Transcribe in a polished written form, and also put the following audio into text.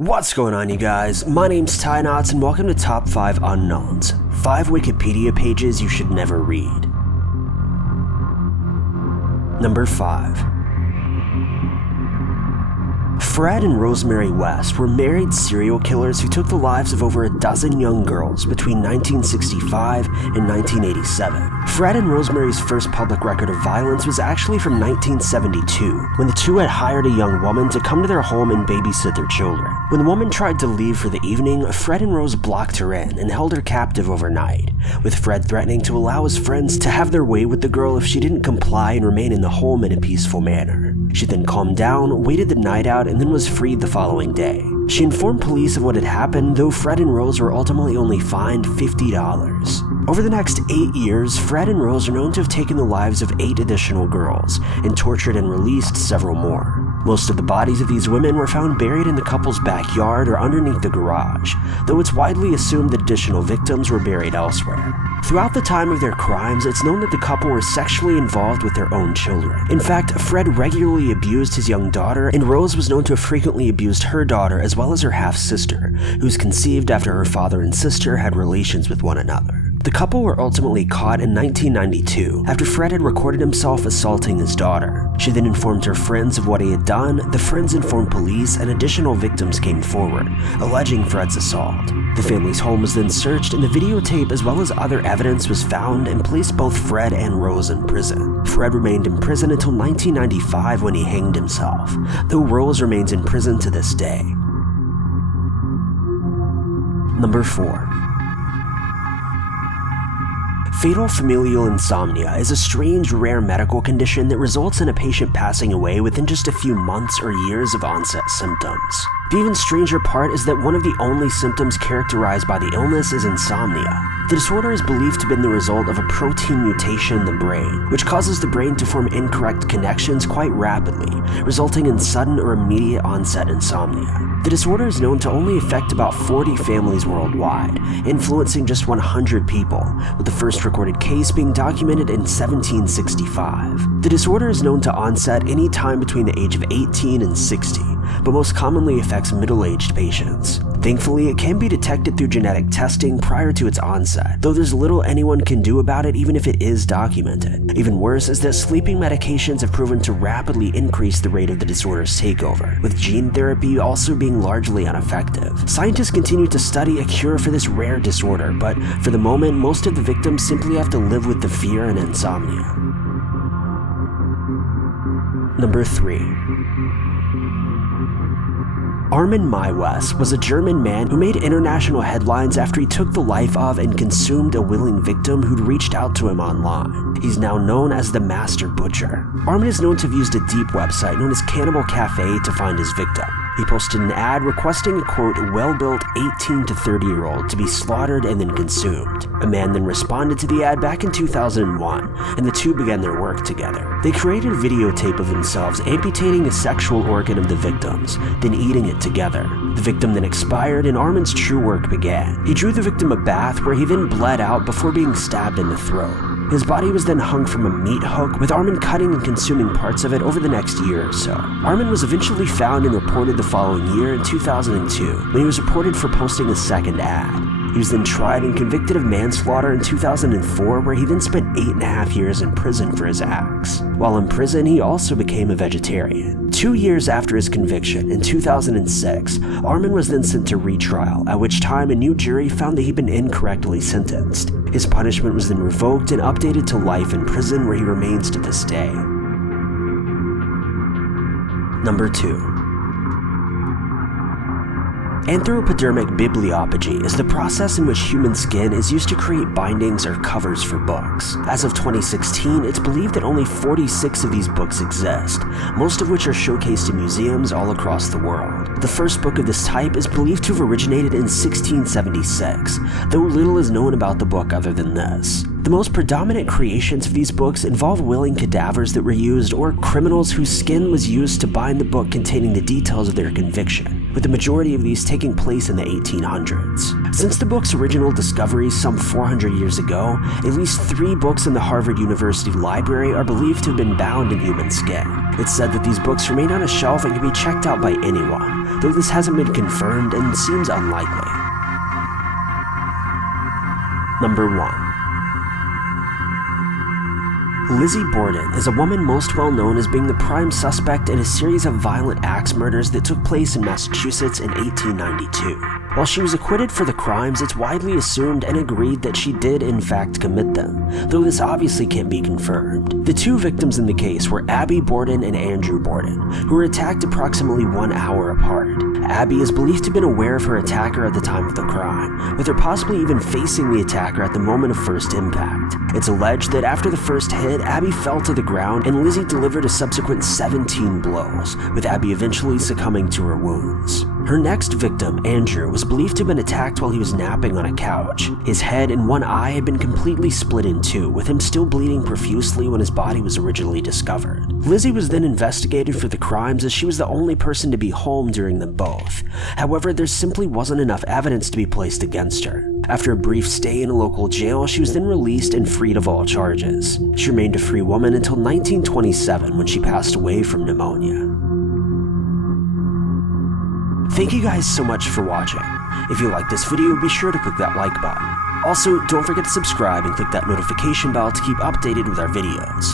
What's going on, you guys? My name's Ty Knots and welcome to Top 5 Unknowns. 5 Wikipedia pages you should never read. Number 5. Fred and Rosemary West were married serial killers who took the lives of over a dozen young girls between 1965 and 1987. Fred and Rosemary's first public record of violence was actually from 1972, when the two had hired a young woman to come to their home and babysit their children. When the woman tried to leave for the evening, Fred and Rose blocked her in and held her captive overnight, with Fred threatening to allow his friends to have their way with the girl if she didn't comply and remain in the home in a peaceful manner. She then calmed down, waited the night out, and then was freed the following day. She informed police of what had happened, though Fred and Rose were ultimately only fined $50. Over the next 8 years, Fred and Rose are known to have taken the lives of 8 additional girls and tortured and released several more. Most of the bodies of these women were found buried in the couple's backyard or underneath the garage, though it's widely assumed that additional victims were buried elsewhere. Throughout the time of their crimes, it's known that the couple were sexually involved with their own children. In fact, Fred regularly abused his young daughter, and Rose was known to have frequently abused her daughter as well as her half-sister, who was conceived after her father and sister had relations with one another. The couple were ultimately caught in 1992 after Fred had recorded himself assaulting his daughter. She then informed her friends of what he had done, the friends informed police, and additional victims came forward, alleging Fred's assault. The family's home was then searched, and the videotape as well as other evidence was found and placed both Fred and Rose in prison. Fred remained in prison until 1995 when he hanged himself, though Rose remains in prison to this day. Number 4. Fatal familial insomnia is a strange, rare medical condition that results in a patient passing away within just a few months or years of onset symptoms. The even stranger part is that one of the only symptoms characterized by the illness is insomnia. The disorder is believed to have been the result of a protein mutation in the brain, which causes the brain to form incorrect connections quite rapidly, resulting in sudden or immediate onset insomnia. The disorder is known to only affect about 40 families worldwide, influencing just 100 people, with the first recorded case being documented in 1765. The disorder is known to onset any time between the age of 18 and 60, but most commonly affects middle-aged patients. Thankfully, it can be detected through genetic testing prior to its onset, though there's little anyone can do about it even if it is documented. Even worse is that sleeping medications have proven to rapidly increase the rate of the disorder's takeover, with gene therapy also being largely ineffective. Scientists continue to study a cure for this rare disorder, but for the moment, most of the victims simply have to live with the fear and insomnia. Number 3. Armin Maiwes was a German man who made international headlines after he took the life of and consumed a willing victim who'd reached out to him online. He's now known as the Master Butcher. Armin is known to have used a deep website known as Cannibal Cafe to find his victim. He posted an ad requesting a quote, well-built 18 to 30-year-old to be slaughtered and then consumed. A man then responded to the ad back in 2001, and the two began their work together. They created a videotape of themselves amputating a sexual organ of the victims, then eating it together. The victim then expired and Armin's true work began. He drew the victim a bath where he then bled out before being stabbed in the throat. His body was then hung from a meat hook, with Armin cutting and consuming parts of it over the next year or so. Armin was eventually found and reported the following year in 2002, when he was reported for posting a second ad. He was then tried and convicted of manslaughter in 2004, where he then spent 8.5 years in prison for his acts. While in prison, he also became a vegetarian. 2 years after his conviction, in 2006, Armin was then sent to retrial, at which time a new jury found that he'd been incorrectly sentenced. His punishment was then revoked and updated to life in prison, where he remains to this day. Number 2. Anthropodermic bibliophagy is the process in which human skin is used to create bindings or covers for books. As of 2016, it's believed that only 46 of these books exist, most of which are showcased in museums all across the world. The first book of this type is believed to have originated in 1676, though little is known about the book other than this. The most predominant creations of these books involve willing cadavers that were used or criminals whose skin was used to bind the book containing the details of their conviction. with the majority of these taking place in the 1800s. Since the book's original discovery some 400 years ago, at least 3 books in the Harvard University Library are believed to have been bound in human skin. It's said that these books remain on a shelf and can be checked out by anyone, though this hasn't been confirmed and seems unlikely. Number 1. Lizzie Borden is a woman most well known as being the prime suspect in a series of violent axe murders that took place in Massachusetts in 1892. While she was acquitted for the crimes, it's widely assumed and agreed that she did in fact commit them, though this obviously can't be confirmed. The 2 victims in the case were Abby Borden and Andrew Borden, who were attacked approximately 1 hour apart. Abby is believed to have been aware of her attacker at the time of the crime, with her possibly even facing the attacker at the moment of first impact. It's alleged that after the first hit, Abby fell to the ground and Lizzie delivered a subsequent 17 blows, with Abby eventually succumbing to her wounds. Her next victim, Andrew, was believed to have been attacked while he was napping on a couch. His head and one eye had been completely split in 2, with him still bleeding profusely when his body was originally discovered. Lizzie was then investigated for the crimes as she was the only person to be home during them both. However, there simply wasn't enough evidence to be placed against her. After a brief stay in a local jail, she was then released and freed of all charges. She remained a free woman until 1927 when she passed away from pneumonia. Thank you guys so much for watching. If you liked this video, be sure to click that like button. Also, don't forget to subscribe and click that notification bell to keep updated with our videos.